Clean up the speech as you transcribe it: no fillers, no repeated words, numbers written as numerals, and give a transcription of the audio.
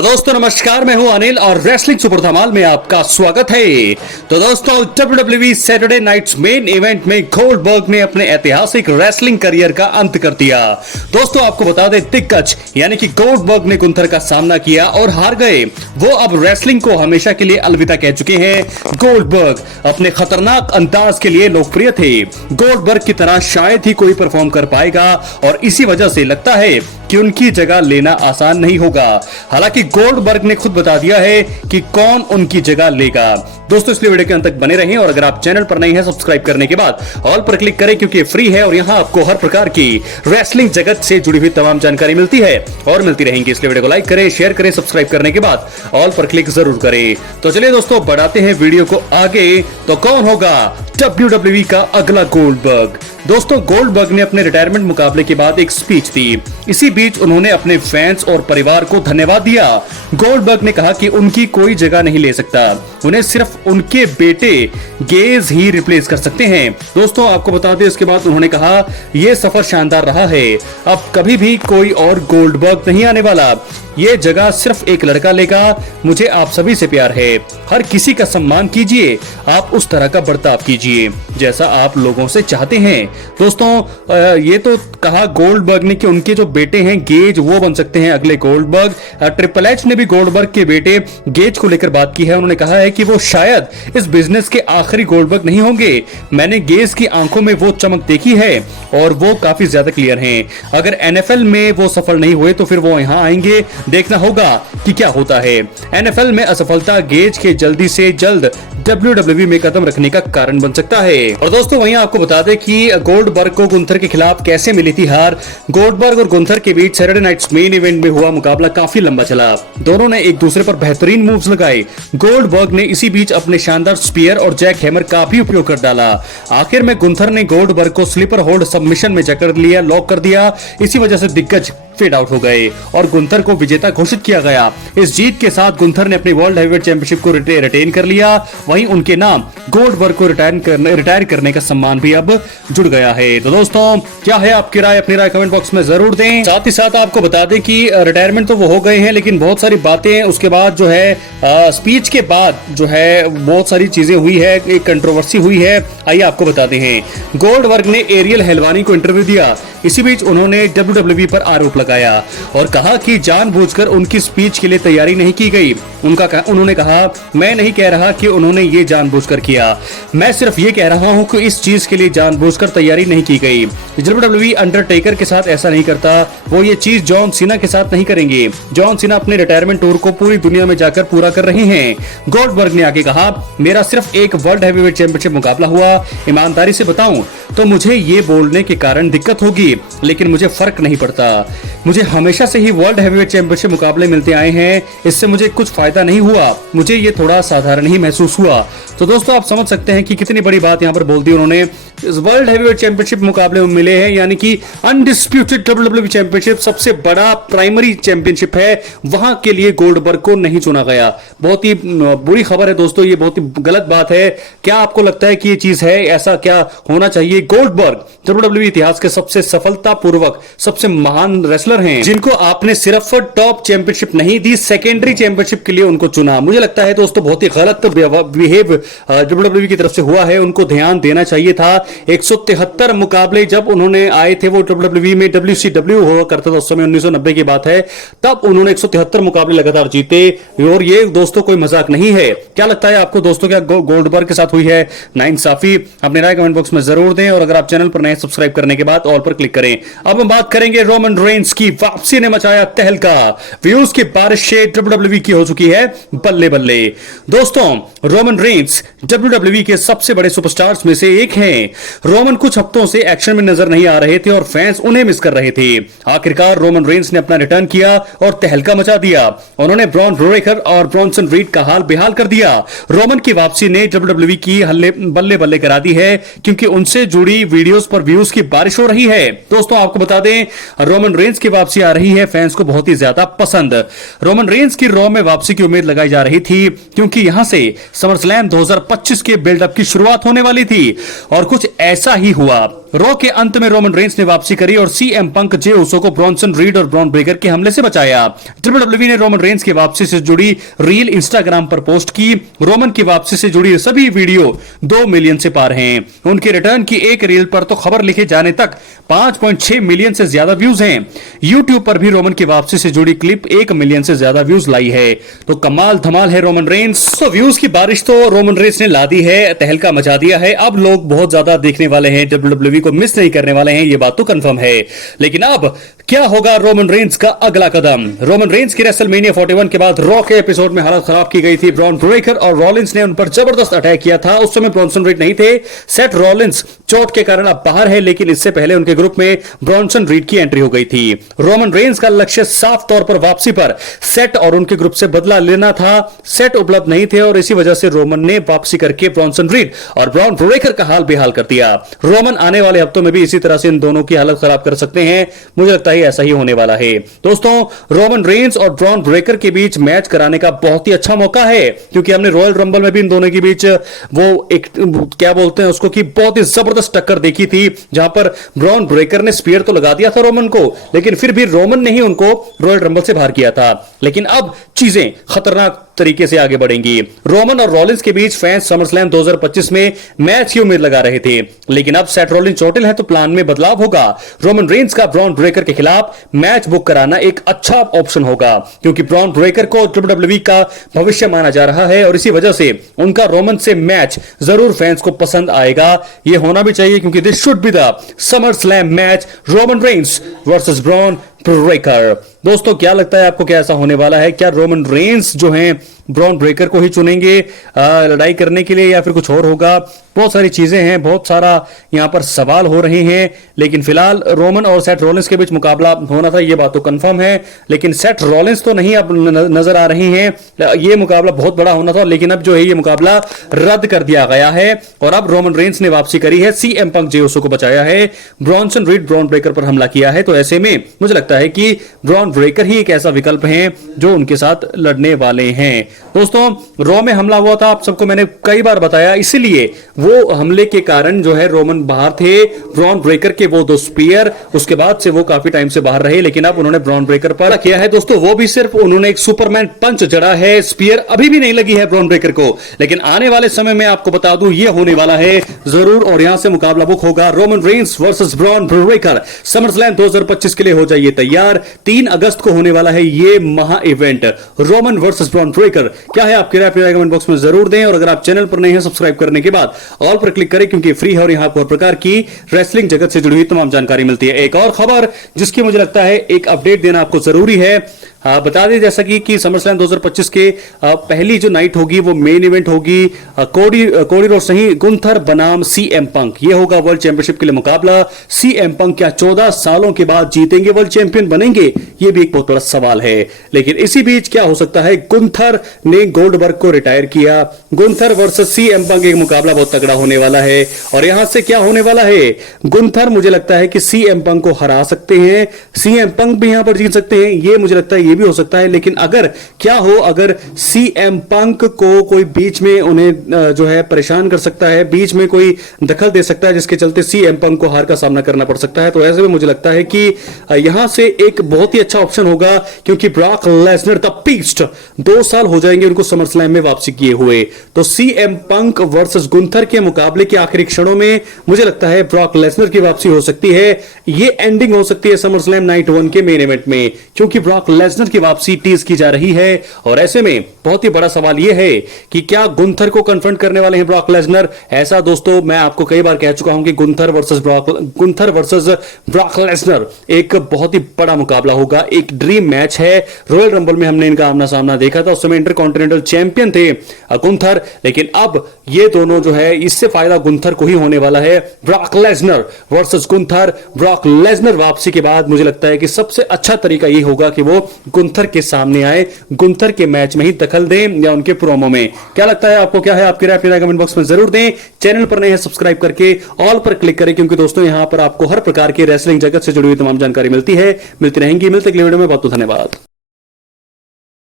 दोस्तों नमस्कार, मैं हूं अनिल और रेसलिंग सुपर धमाल में आपका स्वागत है। तो दोस्तों WWE Saturday nights main event में गोल्डबर्ग ने अपने ऐतिहासिक रेसलिंग करियर का अंत कर दिया। दोस्तों आपको बता दें, दिग्गज यानी कि गोल्डबर्ग ने गुंथर का सामना किया और हार गए। वो अब रेसलिंग को हमेशा के लिए अलविदा कह चुके हैं। गोल्डबर्ग अपने खतरनाक अंदाज के लिए लोकप्रिय थे। गोल्डबर्ग की तरह शायद ही कोई परफॉर्म कर पाएगा और इसी वजह से लगता है कि उनकी जगह लेना आसान नहीं होगा। हालांकि गोल्डबर्ग ने खुद बता दिया है कि कौन उनकी जगह लेगा। दोस्तों इसलिए वीडियो के अंत तक बने रहें और अगर आप चैनल पर नए हैं सब्सक्राइब करने के बाद ऑल पर क्लिक करें, क्योंकि फ्री है और यहां आपको हर प्रकार की रेसलिंग जगत से जुड़ी हुई तमाम जानकारी मिलती है और मिलती रहेंगी। इसलिए वीडियो को लाइक करें, शेयर करें, सब्सक्राइब करने के बाद ऑल पर क्लिक जरूर करें। तो चलिए दोस्तों बढ़ाते हैं वीडियो को आगे। तो कौन होगा WWE का अगला गोल्डबर्ग? दोस्तों गोल्डबर्ग ने अपने रिटायरमेंट मुकाबले के बाद एक स्पीच दी। इसी बीच उन्होंने अपने फैंस और परिवार को धन्यवाद दिया। गोल्डबर्ग ने कहा कि उनकी कोई जगह नहीं ले सकता, उन्हें सिर्फ उनके बेटे गेज ही रिप्लेस कर सकते हैं। दोस्तों आपको बता दें, इसके बाद उन्होंने कहा यह सफर शानदार रहा है, अब कभी भी कोई और गोल्डबर्ग नहीं आने वाला, ये जगह सिर्फ एक लड़का लेगा। मुझे आप सभी से प्यार है, हर किसी का सम्मान कीजिए, आप उस तरह का बर्ताव कीजिए जैसा आप लोगों से चाहते हैं। दोस्तों ये तो कहा गोल्डबर्ग ने कि उनके जो बेटे हैं गेज वो बन सकते हैं अगले गोल्डबर्ग। ट्रिपल एच ने भी गोल्डबर्ग के बेटे गेज को लेकर बात की है। उन्होंने कहा है कि वो शायद इस बिजनेस के आखिरी गोल्डबर्ग नहीं होंगे। मैंने गेज की आंखों में वो चमक देखी है और वो काफी ज्यादा क्लियर हैं। अगर NFL में वो सफल नहीं हुए तो फिर वो यहाँ आएंगे, देखना होगा कि क्या होता है। NFL में असफलता गेज के जल्दी से जल्द WWE में कदम रखने का कारण बन सकता है। और दोस्तों वहीं आपको बता दें कि गोल्डबर्ग को गुंथर के खिलाफ कैसे मिली थी हार। गोल्डबर्ग और गुंथर के बीच सैटरडे नाइट्स मेन इवेंट में हुआ मुकाबला काफी लंबा चला। दोनों ने एक दूसरे पर बेहतरीन मूव्स लगाए। गोल्डबर्ग ने इसी बीच अपने शानदार स्पीयर और जैक हैमर का भी उपयोग कर डाला। आखिर में गुंथर ने गोल्डबर्ग को स्लीपर होल्ड सबमिशन में जकड़ लिया, लॉक कर दिया। इसी वजह से दिग्गज फेड आउट हो गए और गुंथर को विजेता घोषित किया गया। इस जीत के साथ गुंथर ने अपनी वर्ल्ड हेवीवेट चैंपियनशिप को रिटेन कर लिया। वहीं उनके नाम गोल्डबर्ग को रिटायर करने का सम्मान भी अब जुड़ गया है। तो दोस्तों क्या है आपकी राय? अपनी राय कमेंट बॉक्स में जरूर दें। साथ ही साथ आपको बता दें कि रिटायरमेंट तो वो हो गए हैं, लेकिन बहुत सारी बातें उसके बाद जो है स्पीच के बाद जो है बहुत सारी चीजें हुई है, एक कंट्रोवर्सी हुई है। आइए आपको बताते हैं। गोल्डबर्ग ने एरियल हेलवानी को इंटरव्यू दिया। इसी बीच उन्होंने WWE पर आरोप लगाया और कहा कि जानबूझकर उनकी स्पीच के लिए तैयारी नहीं की गई। उन्होंने कहा मैं नहीं कह रहा कि उन्होंने ये जानबूझकर किया, मैं सिर्फ ये कह रहा हूं कि इस चीज के लिए जानबूझकर तैयारी नहीं की गई। WWE अंडरटेकर के साथ ऐसा नहीं करता, वो ये चीज जॉन सीना के साथ नहीं करेंगे। जॉन सीना अपने रिटायरमेंट टूर को पूरी दुनिया में जाकर पूरा कर रहे हैं। गोल्डबर्ग ने आगे कहा मेरा सिर्फ एक वर्ल्ड हेवीवेट चैंपियनशिप मुकाबला हुआ। ईमानदारी से बताऊं तो मुझे ये बोलने के कारण दिक्कत होगी, लेकिन मुझे फर्क नहीं पड़ता। मुझे हमेशा से ही वर्ल्ड हेवीवेट चैंपियनशिप मुकाबले मिलते आए हैं, इससे मुझे कुछ फायदा नहीं हुआ, मुझे ये थोड़ा साधारण ही महसूस हुआ। तो दोस्तों आप समझ सकते हैं कि कितनी बड़ी बात यहां पर बोल दी उन्होंने। इस वर्ल्ड हेवीवेट चैंपियनशिप मुकाबले में मिले हैं, यानी कि अनडिस्प्यूटेड WWE चैंपियनशिप सबसे बड़ा प्राइमरी चैंपियनशिप है, वहां के लिए गोल्डबर्ग को नहीं चुना गया। बहुत ही बुरी खबर है दोस्तों, ये बहुत ही गलत बात है। क्या आपको लगता है कि ये चीज है, ऐसा क्या होना चाहिए? गोल्डबर्ग WWE इतिहास के सबसे सफलतापूर्वक सबसे महान रेसलर हैं, जिनको आपने सिर्फ टॉप चैंपियनशिप नहीं दी, सेकेंडरी चैंपियनशिप के लिए उनको चुना। मुझे लगता है दोस्तों बहुत ही गलत बिहेव WWE की तरफ से हुआ है, उनको ध्यान देना चाहिए था। 173 मुकाबले जब उन्होंने आए थे, वो WWE में WCW हुआ करता था उस समय, 1990 की बात है, तब उन्होंने 173 मुकाबले लगातार जीते और ये दोस्तों कोई मजाक नहीं है। क्या लगता है आपको दोस्तों, क्या गोल्डबर्ग के साथ हुई है नाइंसाफी? अपने राय कमेंट बॉक्स में जरूर दें और अगर आप चैनल पर नए सब्सक्राइब करने के बाद ऑल पर क्लिक करें। अब हम बात करेंगे रोमन रेंस की। वापसी ने मचाया तहलका, व्यूज की बारिश से WWE की हो चुकी है बल्ले बल्ले। दोस्तों रोमन रेंस WWE के सबसे बड़े सुपरस्टार्स में से एक हैं। रोमन कुछ हफ्तों से एक्शन में नजर नहीं आ रहे थे और फैंस उन्हें मिस कर रहे थे। आखिरकार रोमन रेंस ने अपना रिटर्न किया और तहलका मचा दिया। उन्होंने ब्रॉन ब्रेकर और ब्रॉन्सन रीड का हाल बेहाल कर दिया। रोमन की वापसी ने WWE की बल्ले बल्ले करा दी है, क्योंकि उनसे जुड़ी वीडियोस पर व्यूज की बारिश हो रही है। दोस्तों आपको बता दें रोमन रेंस की वापसी आ रही है फैंस को बहुत ही ज्यादा पसंद। रोमन रेंस की रॉ में वापसी की उम्मीद लगाई जा रही थी, क्योंकि यहां से समरस्लैम 2025 के बिल्डअप की शुरुआत होने वाली थी और कुछ ऐसा ही हुआ। रॉ के अंत में रोमन रेंस ने वापसी करी और सीएम पंक, जे उसो को ब्रॉन्सन रीड और ब्रॉन ब्रेकर के हमले से बचाया। WWE ने रोमन रेंस की वापसी से जुड़ी रील इंस्टाग्राम पर पोस्ट की। रोमन की वापसी से जुड़ी सभी वीडियो 2 मिलियन से पार हैं। उनके रिटर्न की एक रील पर तो खबर लिखे जाने तक 5.6 मिलियन से ज्यादा व्यूज हैं। यूट्यूब पर भी रोमन की वापसी से जुड़ी क्लिप 1 मिलियन से ज्यादा व्यूज लाई है। तो कमाल धमाल है रोमन रेंस। तो व्यूज की बारिश तो रोमन रेंस ने ला दी है, तहलका मचा दिया है। अब लोग बहुत ज्यादा देखने वाले हैं, WWE को मिस नहीं करने वाले हैं, ये बात तो कंफर्म है। लेकिन अब क्या होगा रोमन रेंस का अगला कदम? रोमन रेंस की रेसलमेनिया 41 के बाद रॉ के एपिसोड में हालत खराब की गई थी। ब्रॉन ब्रेकर और रॉलिंस ने उन पर जबरदस्त अटैक किया था। उस समय ब्रॉन्सन रीड नहीं थे। सेथ रॉलिंस चोट के कारण अब बाहर है, लेकिन इससे पहले उनके ग्रुप में ब्रॉन्सन रीड की एंट्री हो गई थी। रोमन रेंस का लक्ष्य साफ तौर पर वापसी पर सेट और उनके ग्रुप से बदला लेना था। सेट उपलब्ध नहीं थे और इसी वजह से रोमन ने वापसी करके ब्रॉन्सन रीड और ब्रॉन ब्रेकर का हाल बेहाल कर दिया। रोमन आने वाले हफ्तों में भी इसी तरह से इन दोनों की हालत खराब कर सकते हैं। मुझे लगता है ऐसा ही होने वाला है। दोस्तों, रोमन रेंस और ब्रॉन ब्रेकर के बीच मैच कराने का बहुत ही अच्छा मौका है, क्योंकि हमने रॉयल रंबल में भी इन दोनों के बीच वो एक क्या बोलते हैं उसको कि बहुत ही जबरदस्त टक्कर देखी थी, जहां पर ब्रॉन ब्रेकर ने स्पीयर तो लगा दिया था रोमन को, लेकिन फिर भी रोमन ने ही उनको रॉयल रंबल से बाहर किया था। लेकिन अब चीजें खतरनाक तरीके से आगे बढ़ेंगी। रोमन और रॉलिंस के बीच फैंस समरस्लैम 2025 में मैच की उम्मीद लगा रहे थे, लेकिन अब सेथ रॉलिंस चोटिल है तो प्लान में बदलाव होगा। रोमन रेंस का ब्रॉन ब्रेकर के खिलाफ मैच बुक कराना एक अच्छा ऑप्शन होगा, क्योंकि ब्रॉन ब्रेकर को WWE का भविष्य माना जा रहा है और इसी वजह से उनका रोमन से मैच जरूर फैंस को पसंद आएगा। यह होना भी चाहिए, क्योंकि this should be the SummerSlam match, Roman Reigns versus Bron Breakker. दोस्तों, क्या लगता है आपको, क्या ऐसा होने वाला है? क्या रोमन रेंस जो हैं ब्रॉन ब्रेकर को ही चुनेंगे लड़ाई करने के लिए, या फिर कुछ और होगा? बहुत सारी चीजें हैं, बहुत सारा यहां पर सवाल हो रहे हैं, लेकिन फिलहाल रोमन और सेथ रॉलिंस के बीच मुकाबला होना था, यह बात तो कंफर्म है। लेकिन सेथ रॉलिंस तो नहीं अब नजर आ रही हैं। यह मुकाबला बहुत बड़ा होना था, लेकिन अब जो है यह मुकाबला रद्द कर दिया गया है और अब रोमन रेंस ने वापसी करी है। सीएम पंक, जे उसो को बचाया है। ब्रॉन्सन रीड ब्रॉन ब्रेकर पर हमला किया है, तो ऐसे में मुझे लगता है कि ब्रॉन ब्रेकर ही एक ऐसा विकल्प है जो उनके साथ लड़ने वाले हैं। दोस्तों, रॉ में हमला हुआ था, आप सबको मैंने कई बार बताया, इसीलिए वो हमले के कारण जो है रोमन बाहर थे। ब्रॉन ब्रेकर के वो 2 स्पीयर, उसके बाद से वो काफी टाइम से बाहर रहे, लेकिन अब उन्होंने ब्रॉन ब्रेकर पर किया है। दोस्तों, वो भी सिर्फ उन्होंने एक सुपरमैन पंच जड़ा है, स्पीयर अभी भी नहीं लगी है ब्रॉन ब्रेकर को, लेकिन आने वाले समय में आपको बता दूं ये होने वाला है जरूर, और यहां से मुकाबला बुक होगा। Roman Reigns versus Bron Breakker, SummerSlam 2025 के लिए हो जाइए तैयार। 3 अगस्त को होने वाला है ये महा event, Roman versus Bron Breakker. क्या है आपकी राय? कमेंट बॉक्स में जरूर दें, और अगर आप चैनल पर नहीं हैं, सब्सक्राइब करने के बाद ऑल पर क्लिक करें, क्योंकि फ्री है और यहां पर प्रकार की रेसलिंग जगत से जुड़ी हुई तमाम जानकारी मिलती है। एक और खबर जिसकी मुझे लगता है एक अपडेट देना आपको जरूरी है, बता दें जैसा कि समरस्लैम 2025 के पहली जो नाइट होगी वो मेन इवेंट होगी कोडी रोड्स नहीं, गुंथर बनाम सीएम पंक। ये होगा वर्ल्ड चैंपियनशिप के लिए मुकाबला। सीएम पंक क्या 14 सालों के बाद जीतेंगे, वर्ल्ड चैंपियन बनेंगे? ये भी एक बहुत बड़ा सवाल है। लेकिन इसी बीच क्या हो सकता है, गुंथर ने गोल्डबर्ग को रिटायर किया। गुंथर वर्सेस सीएम पंक एक मुकाबला बहुत तगड़ा होने वाला है, और यहां से क्या होने वाला है, गुंथर मुझे लगता है कि सीएम पंक को हरा सकते हैं, सीएम पंक भी यहां पर जीत सकते हैं, ये मुझे लगता है ये भी हो सकता है। लेकिन अगर क्या हो, अगर सीएम पंक को कोई बीच में उन्हें जो है परेशान कर सकता है, बीच में कोई दखल दे सकता है, जिसके चलते सीएम पंक को हार का सामना करना पड़ सकता है, तो ऐसे में मुझे लगता है कि यहां से एक बहुत ही अच्छा ऑप्शन होगा, क्योंकि ब्रॉक लेसनर द बीस्ट 2 साल हो जाएंगे उनको समरस्लैम में वापसी किए हुए। तो सीएम पंक वर्सेस गुंथर के मुकाबले के आखिरी क्षणों में मुझे लगता है ब्रॉक लेसनर की वापसी हो सकती है। ये एंडिंग हो सकती है समरस्लैम नाइट 1 के मेन इवेंट में, क्योंकि ब्रॉक लेसनर की वापसी टीज की जा रही है। और ऐसे में बहुत ही बड़ा सवाल यह है कि क्या गुंथर को कन्फ्रंट करने वाले हैं ब्रॉक लेसनर? ऐसा दोस्तों मैं आपको कई बार कह चुका हूं कि गुंथर वर्सेस ब्रॉक लेसनर एक बहुत ही बड़ा मुकाबला होगा, एक ड्रीम मैच है। रॉयल रंबल में हमने इनका आमना सामना देखा था, उस समय इंटरकॉन्टिनेंटल चैंपियन थे गुंथर, लेकिन अब ये दोनों जो है इससे फायदा गुंथर को ही होने वाला है। Brock Lesnar versus Gunther, Brock Lesnar वापसी के बाद मुझे लगता है कि सबसे अच्छा तरीका यह होगा कि वो गुंथर के सामने आए, गुंथर के मैच में ही दखल दें या उनके प्रोमो में। क्या लगता है आपको, क्या है आपकी राय? कमेंट बॉक्स में जरूर दें। चैनल पर नए हैं सब्सक्राइब करके ऑल पर क्लिक करें, क्योंकि दोस्तों यहां पर आपको हर प्रकार की रेसलिंग जगत से जुड़ी हुई तमाम जानकारी मिलती रहेंगी। मिलते अगले वीडियो में। बहुत बहुत धन्यवाद।